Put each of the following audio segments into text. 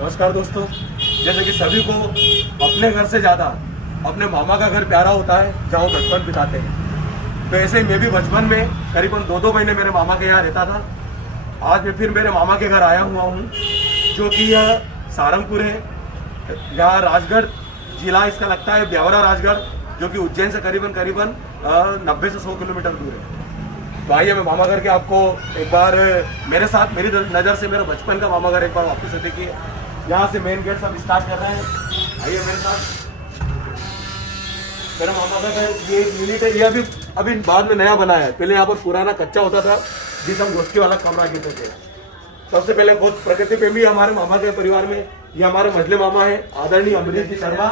नमस्कार दोस्तों। जैसे कि सभी को अपने घर से ज़्यादा अपने मामा का घर प्यारा होता है जहाँ वो बचपन बिताते हैं। तो ऐसे ही मैं भी बचपन में करीबन 2-2 महीने मेरे मामा के यहाँ रहता था। आज मैं फिर मेरे मामा के घर आया हुआ हूँ, जो कि यह सारंगपुर है। यहाँ राजगढ़ जिला इसका लगता है, ब्यावरा राजगढ़, जो कि उज्जैन से करीबन 90 से 100 किलोमीटर दूर है। तो आइए मैं मामा घर के आपको एक बार मेरे साथ, मेरी नज़र से मेरा बचपन का मामा घर एक बार वापस से देखिए। यहाँ से मेन गेट सब स्टार्ट कर रहे हैं। आइए मेरे साथ। मेरा मामा का घर ये यूनिट है, ये अभी बाद में नया बना है। पहले यहाँ पर पुराना कच्चा होता था जिसे हम गोष्ठी वाला कमरा कहते थे। सबसे पहले बहुत प्रकृति प्रेमी हमारे मामा के परिवार में। ये हमारे मझले मामा है आदरणीय अमरीश जी शर्मा।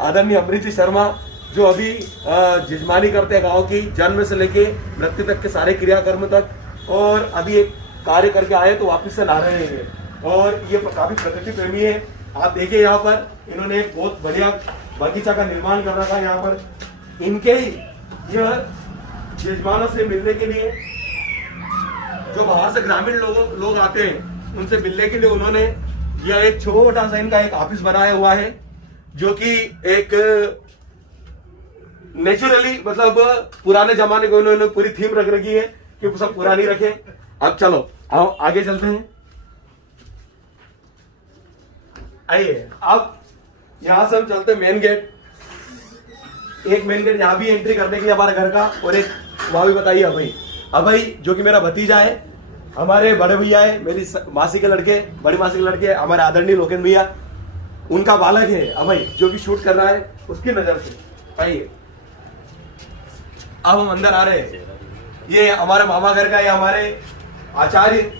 आदरणीय अमरीश जी शर्मा जो अभी जिजमानी करते हैं गांव की, जन्म से लेके मृत्यु तक के सारे क्रियाकर्म तक, और अभी एक कार्य करके आए तो वापिस से ला रहे हैं। और ये काफी प्रकृति प्रेमी है। आप देखिए यहाँ पर इन्होंने एक बहुत बढ़िया बगीचा का निर्माण कर रखा है। यहाँ पर इनके ही यह जजमानों से मिलने के लिए, जो बाहर से ग्रामीण लोग आते हैं उनसे मिलने के लिए उन्होंने यह एक छोटा सा इनका एक ऑफिस बनाया हुआ है, जो कि एक नेचुरली मतलब पुराने जमाने को उन्होंने पूरी थीम रख रखी है कि सब पुरानी रखे। अब चलो आओ आगे चलते हैं। आइए अब यहां से हम चलते हैं मेन गेट। एक मेन गेट यहाँ भी एंट्री करने के लिए हमारे घर का, और एक वहां भी बताइए अभय। अभय जो कि मेरा भतीजा है, हमारे बड़े भैया है, मेरी मासी के लड़के, बड़ी मासी के लड़के, हमारे आदरणीय लोकेन भैया, उनका बालक है अभय, जो कि शूट कर रहा है उसकी नजर से। आइए अब हम अंदर आ रहे हैं। ये हमारे मामा घर का, ये हमारे आचार्य,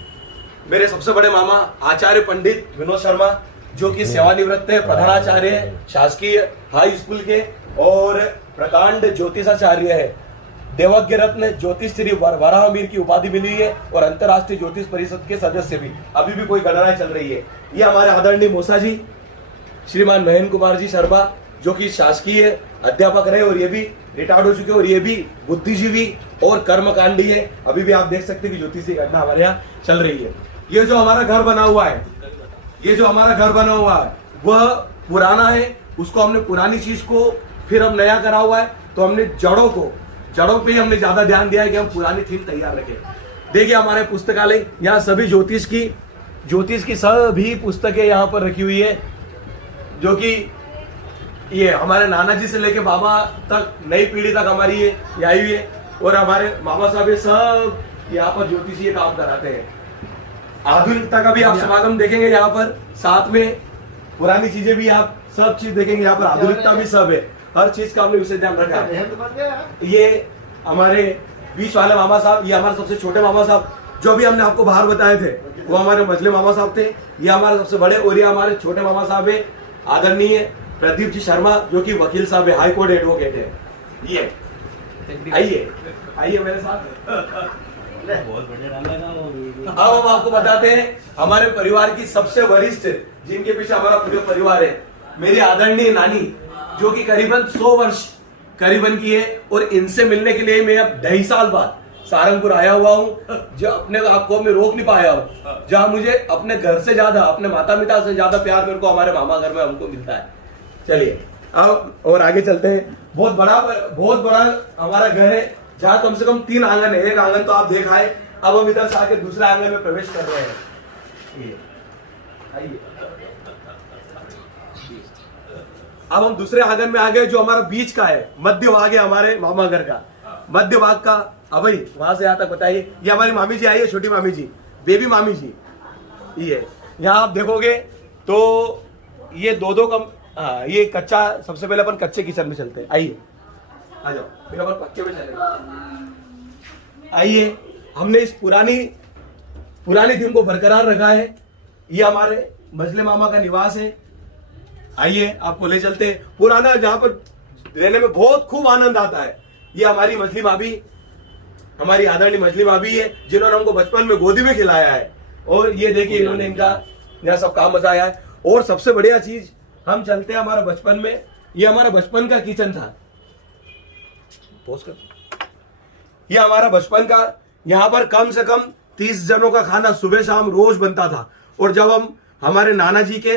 मेरे सबसे बड़े मामा आचार्य पंडित विनोद शर्मा, जो कि सेवानिवृत्त है, प्रधानाचार्य है शासकीय हाई स्कूल के, और प्रकांड ज्योतिषाचार्य है। देवज्ञ रत्न ज्योतिष श्री वराहमीर की उपाधि मिली है, और अंतरराष्ट्रीय ज्योतिष परिषद के सदस्य भी। अभी भी कोई गणना चल रही है। ये हमारे आदरणीय मौसा जी श्रीमान महेंद्र कुमार जी शर्मा, जो कि शासकीय अध्यापक रहे, और ये भी रिटायर्ड हो चुके, और ये भी बुद्धिजीवी और कर्मकांडी है। अभी भी आप देख सकते हैं कि ज्योतिषी घटना हमारे यहाँ चल रही है। ये जो हमारा घर बना हुआ है, ये जो हमारा घर बना हुआ है वह पुराना है। उसको हमने पुरानी चीज को फिर हम नया करा हुआ है, तो हमने जड़ों पे ही हमने ज्यादा ध्यान दिया है कि हम पुरानी थीम तैयार रखें। देखिए हमारे पुस्तकालय, यहाँ सभी ज्योतिष की सभी पुस्तकें यहाँ पर रखी हुई है, जो कि ये हमारे नाना जी से लेके बाबा तक, नई पीढ़ी तक हमारी ये आई हुई है। और हमारे मामा साहब ये सब यहाँ पर ज्योतिषीय काम कराते हैं। आधुनिकता का भी आप समागम देखेंगे यहाँ पर, साथ में पुरानी चीजें भी आप सब चीज देखेंगे यहाँ पर। आधुनिकता भी सब है, हर चीज का हमने विशेष ध्यान रखा है। ये हमारे बीच वाले मामा साहब, ये हमारे सबसे छोटे मामा साहब, जो भी हमने आपको बाहर बताए थे वो हमारे मझले मामा साहब थे। ये हमारे सबसे बड़े, और ये हमारे छोटे मामा साहब है आदरणीय प्रदीप जी शर्मा, जो कि वकील साहब है, हाई कोर्ट एडवोकेट है। ये आइए मेरे साथ। अब हम आपको बताते हैं हमारे परिवार की सबसे वरिष्ठ, जिनके पीछे हमारा पूरा परिवार है, मेरी आदरणीय नानी, जो कि करीबन 100 वर्ष करीबन की है। और इनसे मिलने के लिए मैं अब 2.5 साल बाद सारंगपुर आया हुआ हूँ, जो अपने आपको मैं रोक नहीं पाया हूँ, जहाँ मुझे अपने घर से ज्यादा, अपने माता पिता से ज्यादा प्यार मेरे को हमारे मामा घर में हमको मिलता है। चलिए अब और आगे चलते हैं। बहुत बड़ा हमारा घर है, जहाँ कम से कम 3 आंगन है। एक आंगन तो आप देखा है। अब हम इधर से आके दूसरे आंगन में प्रवेश कर रहे हैं। आइए अब हम दूसरे आंगन में आ गए, जो हमारा बीच का है, मध्य भाग है हमारे मामा घर का। मध्य भाग का अभी वहां से यहाँ तक बताइए। ये हमारी मामी जी आई है, छोटी मामी जी, बेबी मामी जी। ये यहाँ आप देखोगे तो ये 2-2 कम, हाँ ये कच्चा। सबसे पहले अपन कच्चे किचन में चलते हैं। आइए आ जाओ, फिर अपन पक्के में चलेंगे। आइए, हमने इस पुरानी थीम को बरकरार रखा है। ये हमारे मझले मामा का निवास है। आइए आपको ले चलते हैं। पुराना, जहां पर रहने में बहुत खूब आनंद आता है। ये हमारी मछली भाभी, हमारी आदरणीय मछली भाभी है, जिन्होंने हमको बचपन में गोदी में खिलाया है। और ये देखिए इन्होंने इनका यहाँ सब काम मचाया है। और सबसे बढ़िया चीज, हम चलते हैं हमारा बचपन में, ये हमारा बचपन का किचन था। ये हमारा बचपन का, यहाँ पर कम से कम 30 जनों का खाना सुबह शाम रोज बनता था। और जब हम हमारे नाना जी के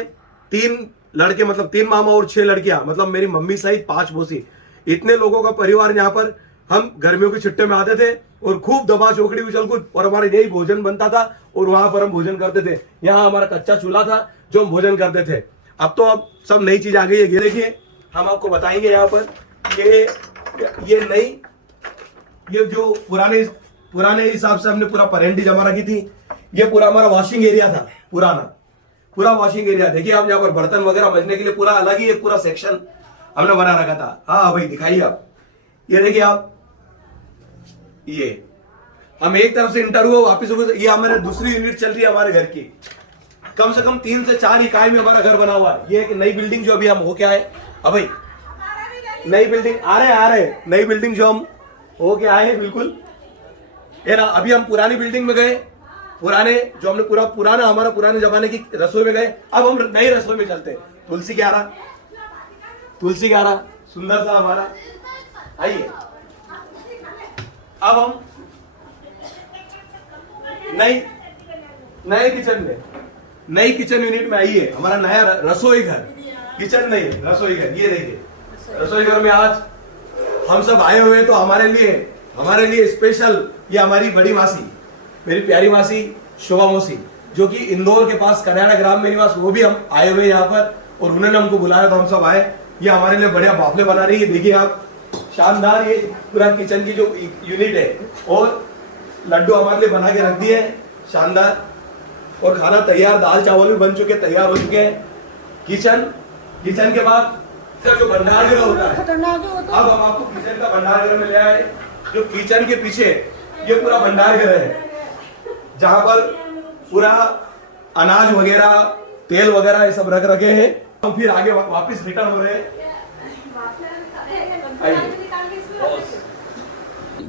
3 लड़के, मतलब 3 मामा और 6 लड़कियां, मतलब मेरी मम्मी सहित 5 मौसी, इतने लोगों का परिवार यहाँ पर हम गर्मियों के छुट्टे में आते थे और खूब दबा चौकड़ी उछल कूद, और हमारे यही भोजन बनता था और वहां पर हम भोजन करते थे। यहाँ हमारा कच्चा चूल्हा था जो हम भोजन करते थे। अब तो अब सब नई चीज आ गई है। ये देखिए हम आपको बताएंगे यहाँ पर ये नई, ये जो पुराने हिसाब से हमने पूरा परेंटी जमा रखी थी, ये पूरा हमारा वॉशिंग एरिया था, पूरा वॉशिंग एरिया। देखिए आप यहाँ पर बर्तन वगैरह मजने के लिए पूरा अलग ही एक पूरा सेक्शन हमने बना रखा था। हाँ भाई दिखाइए आप, ये देखिए आप, ये हम एक तरफ से इंटर हुआ वापिस, ये हमारे दूसरी यूनिट चल रही है हमारे घर की। कम से कम 3 से 4 इकाई में हमारा घर बना हुआ है। ये एक नई बिल्डिंग जो अभी हम हो के आए, अब भाई नई बिल्डिंग आ रहे नई बिल्डिंग जो हम हो के आए हैं, बिल्कुल ये ना। अभी हम पुरानी बिल्डिंग में गए, पुराने जो हमने पुराना हमारा पुराने जमाने की रसोई में गए। अब हम नई रसोई में चलते हैं। तुलसी ग्यारह सुंदर सा हमारा, आइए अब हम नए किचन यूनिट में आइए। हमारा नया रसोई घर, किचन नहीं रसोई घर। ये देखिए रसोई घर में आज हम सब आए हुए हैं, तो हमारे लिए स्पेशल ये हमारी बड़ी मासी, मेरी प्यारी मासी शोभा मौसी, जो कि इंदौर के पास कन्याड़ा ग्राम में निवास, वो भी हम आए हुए यहाँ पर और उन्होंने हमको बुलाया तो हम सब आए। ये हमारे लिए बढ़िया बाफले बना रही है। देखिए आप, शानदार ये पूरा किचन की जो यूनिट है, और लड्डू हमारे लिए बना के रख दिए शानदार, और खाना तैयार, दाल चावल भी बन चुके, तैयार हो चुके हैं। किचन के बाद जो भंडार गृह होता है, अब हम आपको किचन का भंडार गृह में ले आए। जो किचन के पीछे ये पूरा भंडार गृह है, जहां पर पूरा अनाज वगैरह, तेल वगैरह ये सब रख रखे हैं। हम फिर आगे वापस रिटर्न हो रहे हैं।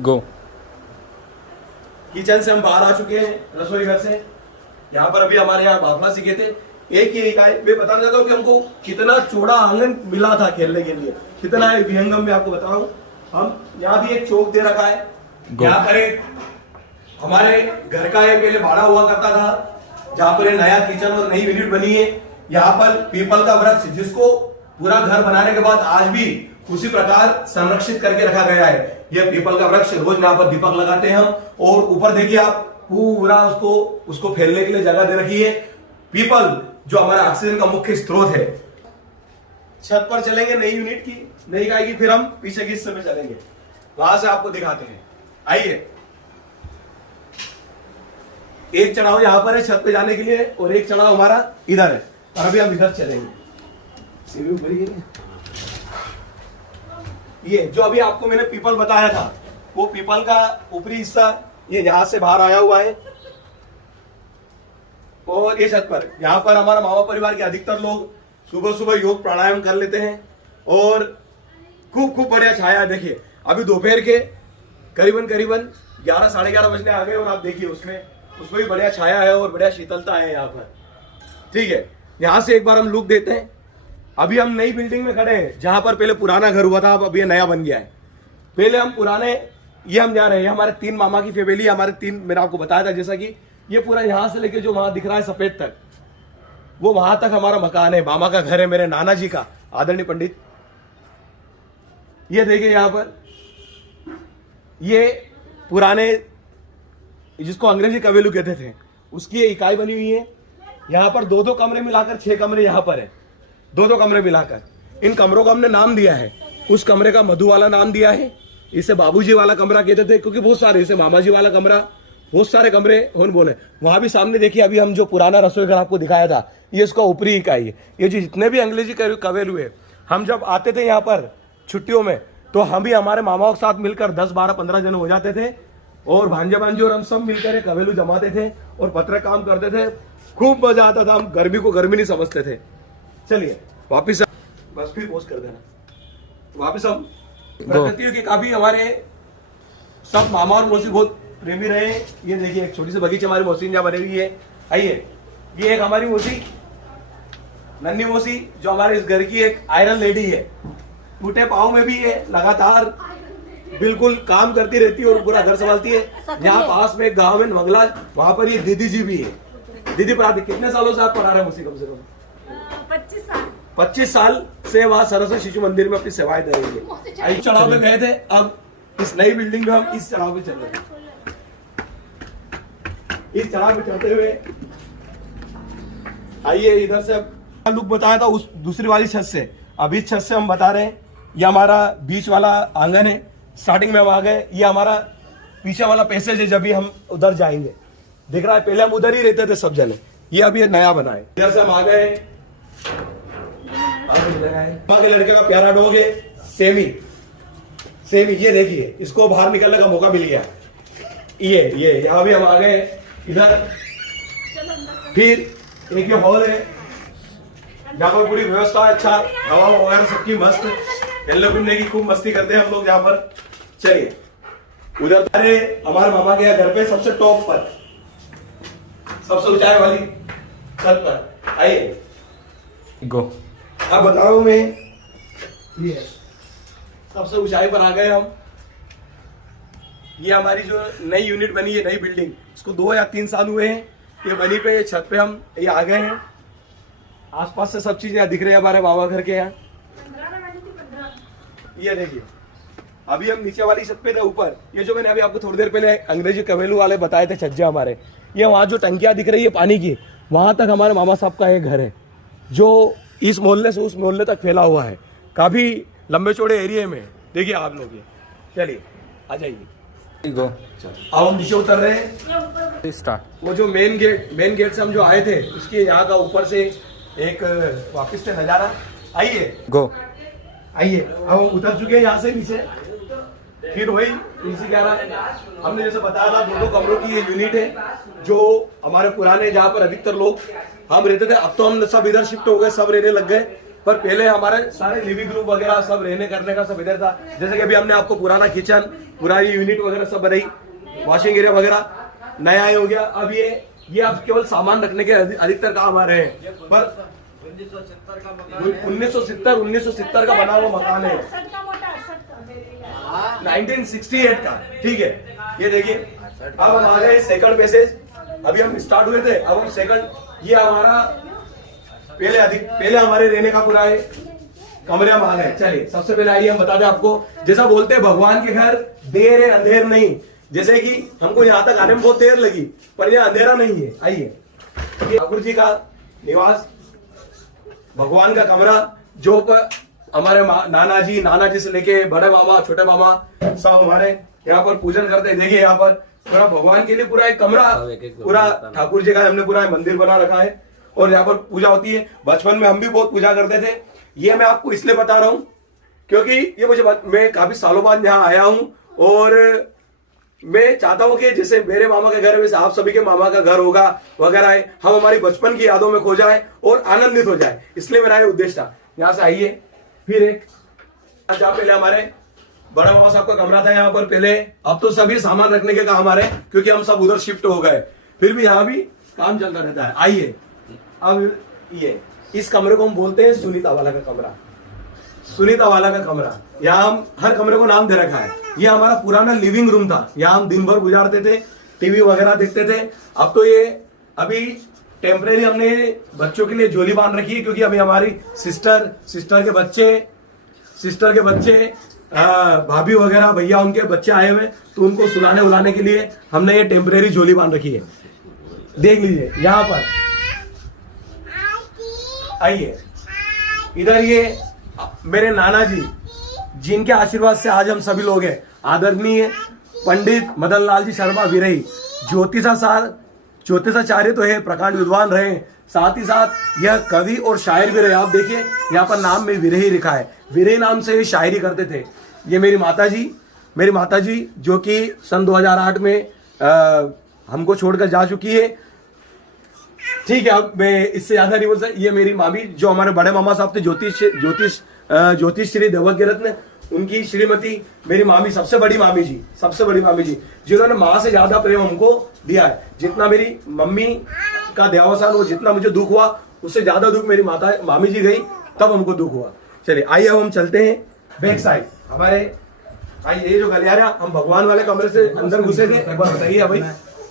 गो किचन से हम बाहर आ चुके हैं, रसोई घर से। यहाँ पर अभी हमारे यहाँ बाफला सीखे थे, एक ही इकाई। मैं बताना चाहता हूँ कि हमको कितना चौड़ा आंगन मिला था खेलने के लिए, कितना है विहंगम में आपको बताऊं। हम यहाँ भी एक चौक दे रखा है। यहाँ पर एक हमारे घर का एक पहले भाड़ा हुआ करता था, जहाँ पर नया किचन और नई यूनिट बनी है। यहाँ पर पीपल का वृक्ष, जिसको पूरा घर बनाने के बाद आज भी उसी प्रकार संरक्षित करके रखा गया है। यह पीपल का वृक्ष, रोज यहाँ पर दीपक लगाते हैं हम। और ऊपर देखिए आप, पूरा उसको फैलने के लिए जगह दे रखी है। पीपल जो हमारा ऑक्सीजन का मुख्य स्रोत है। छत पर चलेंगे नई यूनिट की, नई इकाई की, फिर हम पीछे के हिस्से में चलेंगे, वहां से आपको दिखाते हैं। आइए, एक चढ़ाव यहाँ पर है छत पे जाने के लिए, और एक चढ़ाव हमारा इधर है, और अभी हम इधर चलेंगे। सीढ़ी ऊपर ही है। ये जो अभी आपको मैंने पीपल बताया था, वो पीपल का ऊपरी हिस्सा ये यहाँ से बाहर आया हुआ है। और ये छत पर, यहाँ पर हमारा मामा परिवार के अधिकतर लोग सुबह सुबह योग प्राणायाम कर लेते हैं, और खूब बढ़िया छाया है। देखिए अभी दोपहर के करीबन 11 साढ़े 11 बजने आ गए, और आप देखिए उसमें भी बढ़िया छाया है और बढ़िया शीतलता है यहाँ पर। ठीक है, यहाँ से एक बार हम लुक देते हैं। अभी हम नई बिल्डिंग में खड़े हैं, जहां पर पहले पुराना घर हुआ था, अब ये नया बन गया है। पहले हम पुराने, ये हम जा रहे हैं, हमारे 3 मामा की फैमिली, हमारे 3, मैंने आपको बताया था जैसा कि ये पूरा यहाँ से लेके जो वहां दिख रहा है सफेद तक, वो वहां तक हमारा मकान है, मामा का घर है, मेरे नाना जी का, आदरणीय पंडित। ये देखिए यहाँ पर, ये पुराने, जिसको अंग्रेजी कवेलू कहते थे, उसकी ये इकाई बनी हुई है। यहाँ पर 2-2 कमरे मिलाकर 6 कमरे यहाँ पर है, 2-2 कमरे मिलाकर। इन कमरों को हमने नाम दिया है। उस कमरे का मधु वाला नाम दिया है, इसे बाबूजी वाला कमरा कहते थे, क्योंकि बहुत सारे, इसे मामा जी वाला कमरा, बहुत सारे कमरे बोले। वहां भी सामने देखिए, अभी हम जो पुराना रसोई घर आपको दिखाया था, ये इसका ऊपरी इकाई है। ये जो जितने भी अंग्रेजी कवेलू है, हम जब आते थे यहाँ पर छुट्टियों में, तो हम भी हमारे मामाओं के साथ मिलकर 10, 12, 15 जन हो जाते थे, और भांजे भांजी और हम सब मिलकर कवेलू जमाते थे और पत्र काम करते थे। खूब मजा आता था, हम गर्मी को गर्मी नहीं समझते थे। चलिए वापिस, बस फिर पोस्ट कर देना। वापिस हम प्रकृति के काफी हमारे सब मामा और मौसी बहुत प्रेमी रहे। ये देखिए एक छोटी सी बगीचे हमारी मौसी जहाँ बनी हुई है। आइए, ये एक हमारी मौसी, नन्ही मौसी, जो हमारे इस घर की एक आयरन लेडी है। टूटे पाँव में भी ये लगातार बिल्कुल काम करती रहती है और पूरा घर संभालती है। यहाँ पास में एक गाँव में मंगला, वहां पर ये दीदी जी भी है। दीदी पढ़ाते कितने सालों से आप पढ़ा रहे हैं मुझसे? कम से कम 25 साल। 25 साल से वहाँ सरस्वती शिशु मंदिर में अपनी सेवाएं दे रही है। इस चढ़ाव पे गए थे, अब इस नई बिल्डिंग में हम इस चढ़ाव पे चल रहे हैं। इस चढ़ाव पे चलते हुए आइए इधर से लुक बताया था उस दूसरी वाली छत से, अब इस छत से हम बता रहे हैं। ये हमारा बीच वाला आंगन है, स्टार्टिंग में हम आ गए। ये हमारा पीछे वाला पैसेज है, जब भी हम उधर जाएंगे। दिख रहा है, पहले हम उधर ही रहते थे सब जने, ये अभी नया बना है। इधर से हम आ गए, माँ के लड़के का प्यारा डॉग है सेमी। सेमी ये देखिए, इसको बाहर निकलने का मौका मिल गया। ये यहाँ भी हम आ गए इधर। फिर एक ये हॉल है, जहाँ पर पूरी व्यवस्था है, अच्छा हवा वगैरह सबकी मस्त, खेलने कूदने की खूब मस्ती करते हैं हम लोग यहाँ पर। चलिए उधर हमारे मामा के घर पे सबसे टॉप पर, सबसे ऊंचाई वाली छत पर आइए। गो अब बता रहा हूं मैं, ये सबसे ऊंचाई पर आ गए हम। ये हमारी जो नई यूनिट बनी है, नई बिल्डिंग, इसको 2 या 3 साल हुए हैं ये बनी पे। ये छत पे हम ये आ गए हैं। आसपास से सब चीजें दिख रही है हमारे मामा घर के यहाँ। ये देखिए, अभी हम नीचे वाली छत पे थे ऊपर। ये जो मैंने अभी आपको थोड़ी देर पहले अंग्रेजी कवेलू वाले बताए थे छज्जे हमारे, ये वहाँ जो टंकियाँ दिख रही है पानी की, वहाँ तक हमारे मामा साहब का एक घर है, जो इस मोहल्ले से उस मोहल्ले तक फैला हुआ है, काफी लंबे चौड़े एरिया में। देखिए आप लोग ये, चलिए आ जाइए। गो अब हम नीचे उतर रहे हैं। स्टार्ट। वो जो मेन गेट से हम जो आए थे, उसके यहाँ का ऊपर से एक वापिस से नजारा। आइए गो आइए, अब हम उतर चुके हैं यहाँ से नीचे। फिर वही तुलसी ग्यारह, हमने जैसे बताया था 2 कमरों की ये यूनिट है, जो हमारे पुराने जहाँ पर अधिकतर लोग हम रहते थे। अब तो हम सब इधर शिफ्ट हो गए, सब रहने लग गए, पर पहले हमारे सारे लिविंग रूम वगैरह सब रहने करने का सब इधर था। जैसे कि अभी हमने आपको पुराना किचन, पुरानी यूनिट वगैरह सब बनाई, वॉशिंग एरिया वगैरह नया ही हो गया। अब ये आप केवल सामान रखने के अधिकतर काम आ रहे हैं, पर 1970 का बना हुआ मकान है, 1968 का। ठीक है, ये देखिए। अब हम आ गए सेकंड पैसेज, अभी हम स्टार्ट हुए थे, अब हम सेकंड, ये हमारा पहले हमारे रहने का पूरा है कमरे हम आ गए। चलिए सबसे पहले आइए हम बता दें आपको, जैसा बोलते हैं भगवान के घर देर है अंधेर नहीं, जैसे कि हमको यहाँ तक आने में बहुत देर लगी, पर यह अंधेरा नहीं है। आइए, ठाकुर जी का निवास, भगवान का कमरा, जो पर हमारे नाना जी से लेके बड़े मामा, छोटे मामा सब हमारे यहाँ पर पूजन करते हैं। देखिए यहाँ पर पूरा भगवान के लिए पूरा एक कमरा, पूरा ठाकुर जी का हमने पूरा मंदिर बना रखा है, और यहाँ पर पूजा होती है। बचपन में हम भी बहुत पूजा करते थे। ये मैं आपको इसलिए बता रहा हूँ क्योंकि ये मैं काफी सालों बाद यहाँ आया हूँ, और मैं चाहता हूँ कि जैसे मेरे मामा का घर है, वैसे आप सभी के मामा का घर होगा वगैरह है, हम हमारी बचपन की यादों में खो जाए और आनंदित हो जाए, इसलिए मेरा ये उद्देश्य था। यहाँ से आइए, फिर एक जहाँ पहले हमारे बड़ा मामा साहब का कमरा था यहाँ पर पहले, अब तो सभी सामान रखने के काम आ रहे हैं क्योंकि हम सब उधर शिफ्ट हो गए, फिर भी यहाँ भी काम चलता रहता है। आइए, अब ये इस कमरे को हम बोलते हैं सुनीता वाला का कमरा। सुनीता वाला का कमरा, यहाँ हम हर कमरे को नाम दे रखा है। ये हमारा पुराना लिविंग रूम था, यहाँ हम दिन भर गुजारते थे, टीवी वगैरह देखते थे। अब तो ये अभी टेम्परेरी हमने बच्चों के लिए झोली बांध रखी है, क्योंकि अभी हमारी सिस्टर के बच्चे भाभी वगैरह भैया उनके बच्चे आए हुए, तो उनको सुलाने उलाने के लिए हमने ये टेम्परेरी झोली बांध रखी है। देख लीजिए यहाँ पर। आइए इधर, ये मेरे नाना जी, जिनके आशीर्वाद से आज हम सभी लोग हैं, आदरणीय पंडित मदन लाल जी शर्मा विरही, ज्योतिषाचार्य तो है, प्रकांड विद्वान रहे, साथ ही साथ यह कवि और शायर भी रहे। आप देखिए यहाँ पर नाम में विरही लिखा है, विरही नाम से ये शायरी करते थे। ये मेरी माता जी जो कि सन 2008 में हमको छोड़कर जा चुकी है। ठीक है, अब मैं इससे ज्यादा नहीं बोल सकता। ये मेरी मामी, जो हमारे बड़े मामा साहब थे ज्योतिष श्री देवज्ञ रत्न, उनकी श्रीमती मेरी मामी, सबसे बड़ी मामी जी, जिन्होंने माँ से ज्यादा प्रेम हमको दिया है। जितना मेरी मम्मी का देहावसान हुआ, जितना मुझे दुख हुआ, उससे ज्यादा दुख मेरी मामी जी गई, तब हमको दुख हुआ। चलिए आइए हम चलते हैं बैक साइड हमारे। आइए, ये जो गलियारा, हम भगवान वाले कमरे से अंदर घुसे थे, एक बार बताइए भाई।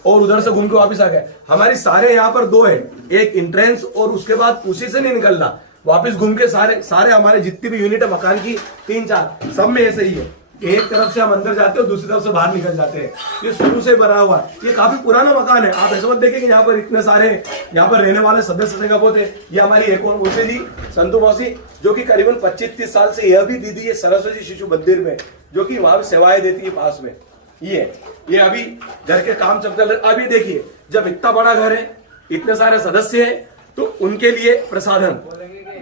और उधर से घूम के वापस आ गए। हमारी सारे यहाँ पर 2 है, एक एंट्रेंस और उसके बाद उसी से नहीं निकलना, वापस घूम के सारे हमारे जितनी भी यूनिट है मकान की 3-4 सब में ऐसे ही है। एक तरफ से हम अंदर जाते हैं, दूसरी तरफ से बाहर निकल जाते हैं। ये शुरू से बना हुआ है, ये काफी पुराना मकान है। आप ऐसा मत देखें कि यहाँ पर इतने सारे यहाँ पर रहने वाले सदस्य का बहुत है। ये हमारी एक और मौसी जी, संतु मौसी, जो कि करीबन 25-30 साल से यह भी दीदी है सरस्वती शिशु मंदिर में, जो कि वहां सेवाएं देती है पास में। ये अभी घर के काम चलते रहे। अभी देखिए, जब इतना बड़ा घर है, इतने सारे सदस्य है, तो उनके लिए प्रसाधन,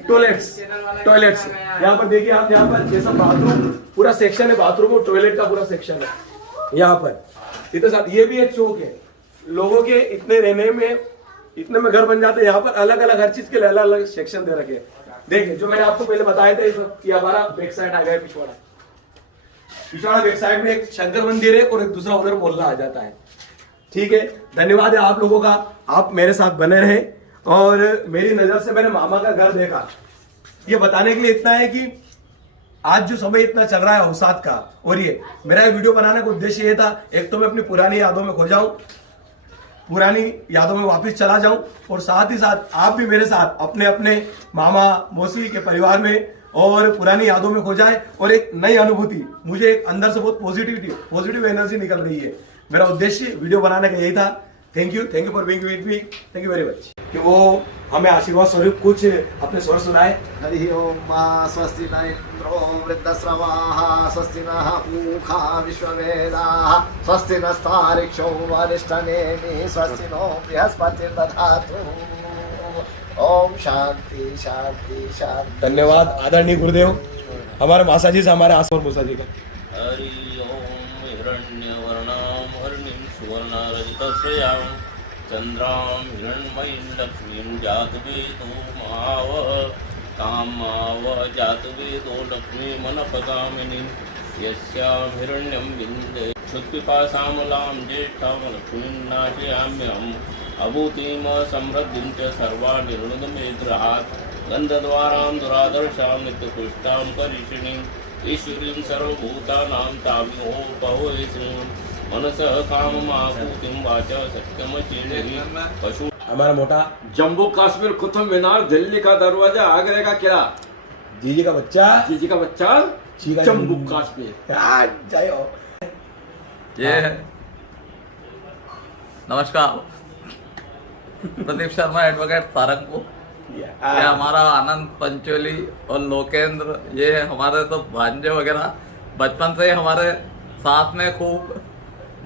टॉयलेट्स यहाँ पर देखिए आप, यहाँ पर जैसा बाथरूम पूरा सेक्शन है, बाथरूम और टॉयलेट का पूरा सेक्शन है यहाँ पर। इतने साथ ये भी एक चौक है। लोगों के इतने रहने में, इतने में घर बन जाते हैं। यहाँ पर अलग अलग हर चीज के लिए अलग अलग सेक्शन दे रखे हैं। देखिए जो मैंने आपको पहले बताया था, ये हमारा बैक साइड आ गया, पिछवाड़ा बैक साइड में एक शंकर मंदिर है और एक दूसरा उधर मोहल्ला आ जाता है। ठीक है, धन्यवाद है आप लोगों का, आप मेरे साथ बने रहे। और मेरी नजर से मैंने मामा का घर देखा, ये बताने के लिए इतना है कि आज जो समय इतना चल रहा है अवसाद का, और ये मेरा वीडियो बनाने का उद्देश्य ये था, एक तो मैं अपनी पुरानी यादों में खो जाऊं, पुरानी यादों में वापस चला जाऊं, और साथ ही साथ आप भी मेरे साथ अपने अपने मामा मौसी के परिवार में और पुरानी यादों में खो जाए, और एक नई अनुभूति, मुझे एक अंदर से बहुत पॉजिटिव एनर्जी निकल रही है। मेरा उद्देश्य वीडियो बनाने का यही था। Thank you for being with me, thank you very much. कि वो हमें आशीर्वाद स्वरूप कुछ अपने स्वर सुनाए। हरि ओम स्वस्ति न इंद्रो वृद्धश्रवाः स्वस्ति नः पूषा विश्ववेदाः स्वस्ति नस्तार्क्ष्यो वरिष्ठनेमिः स्वस्ति नो बृहस्पतिर्दधातु। ओम शांति शांति शांति। धन्यवाद आदरणीय गुरुदेव। हमारे मासा जी से हमारे आसपास मूसा जी का। हरि ओम हिरण्यवर्णां हरिणीं सुवर्णरजतस्यां चंद्रां हिरण्मयीं लक्ष्मीं जातवेदो महावः कामावः जातवेदो लक्ष्मीमनपगामिनीं यस्यां हिरण्यं विन्दे क्षुत्पिपासामलां ज्येष्ठां लक्ष्मीं नाशयाम्यहम् अभूतिम समृद्धिं च सर्वानिर्णुदमेद्रहात् गन्धद्वारां दुरादर्शां नित्यपुष्टां करिषिणीं ईश्वरीं सर्वभूतानां तामिहोपवेशिनीं मनसः काममाभूतिं वाचा सत्यमचिन्हि पशु। हमारा मोटा जम्मू कश्मीर कुतुब मीनार, दिल्ली का दरवाजा, आगरे का किला, जीजी का बच्चा, जीजी का बच्चा, जम्मू कश्मीर। जय हो। ये नमस्कार, प्रदीप शर्मा एडवोकेट सारंगपुर। ये हमारा आनंद पंचोली और लोकेंद्र, ये हमारे तो भांजे वगैरह बचपन से ही हमारे साथ में खूब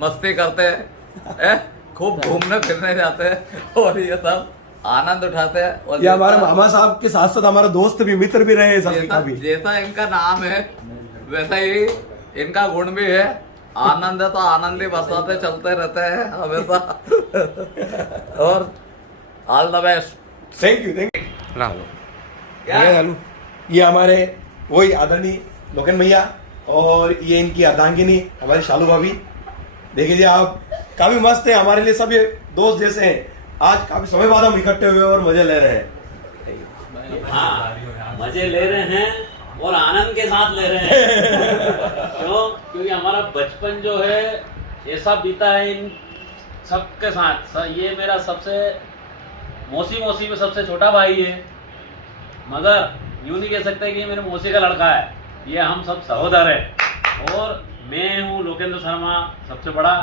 मस्ती करते हैं, खूब घूमने फिरने जाते हैं और ये सब आनंद उठाते हैं। और ये हमारे मामा साहब के साथ साथ हमारा दोस्त भी, मित्र भी रहे हैं। जैसा इनका नाम है वैसा ही इनका गुण भी है। आनंद है तो आनंद ही बरसाते चलते रहते हैं हमेशा। और all the best. Thank you. ये हमारे वही आदरणीय लोकेन भैया, और ये इनकी अर्धांगिनी हमारी शालू भाभी। देखिए जी, आप काफी मस्त है, हमारे लिए सब ये दोस्त जैसे हैं। आज काफी समय बाद हम इकट्ठे हुए और मजे ले रहे हैं। हाँ, मजे ले रहे हैं और आनंद के साथ ले रहे हैं। क्योंकि हमारा बचपन जो है ऐसा बीता है इन सबके साथ। ये मेरा सबसे मौसी में सबसे छोटा भाई है, मगर यूं नहीं कह सकते कि ये मेरे मौसी का लड़का है। ये हम सब सहोदर हैं। और मैं हूँ लोकेंद्र शर्मा, सबसे बड़ा,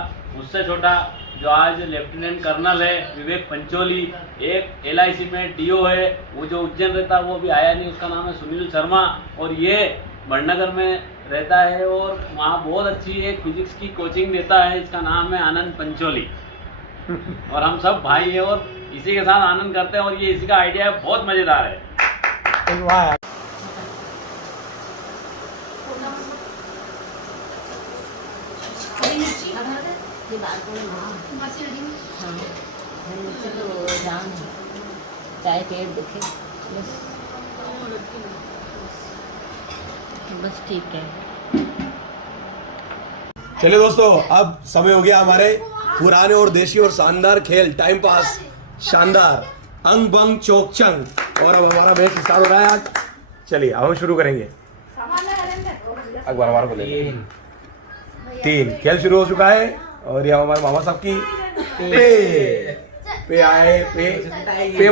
उससे छोटा जो आज लेफ्टिनेंट कर्नल है विवेक पंचोली, एक LIC में DO है, वो जो उज्जैन रहता है वो भी आया नहीं, उसका नाम है सुनील शर्मा, और ये बड़नगर में रहता है और वहाँ बहुत अच्छी एक फिजिक्स की कोचिंग देता है, इसका नाम है आनंद पंचोली। और हम सब भाई हैं और इसी के साथ आनंद करते हैं, और ये इसी का आइडिया है, बहुत मजेदार है। चाय पेट दुखे बस ठीक है। चलिए दोस्तों, अब समय हो गया हमारे पुराने और देशी और शानदार खेल, टाइम पास शानदार, अंग बंग चौक चंग, और अब हमारा मैच स्टार्ट हो रहा है आज। चलिए अब हम शुरू करेंगे। अकबर हमारे को ले 3 खेल शुरू हो चुका है, और ये हमारे मामा साहब की पे आए पे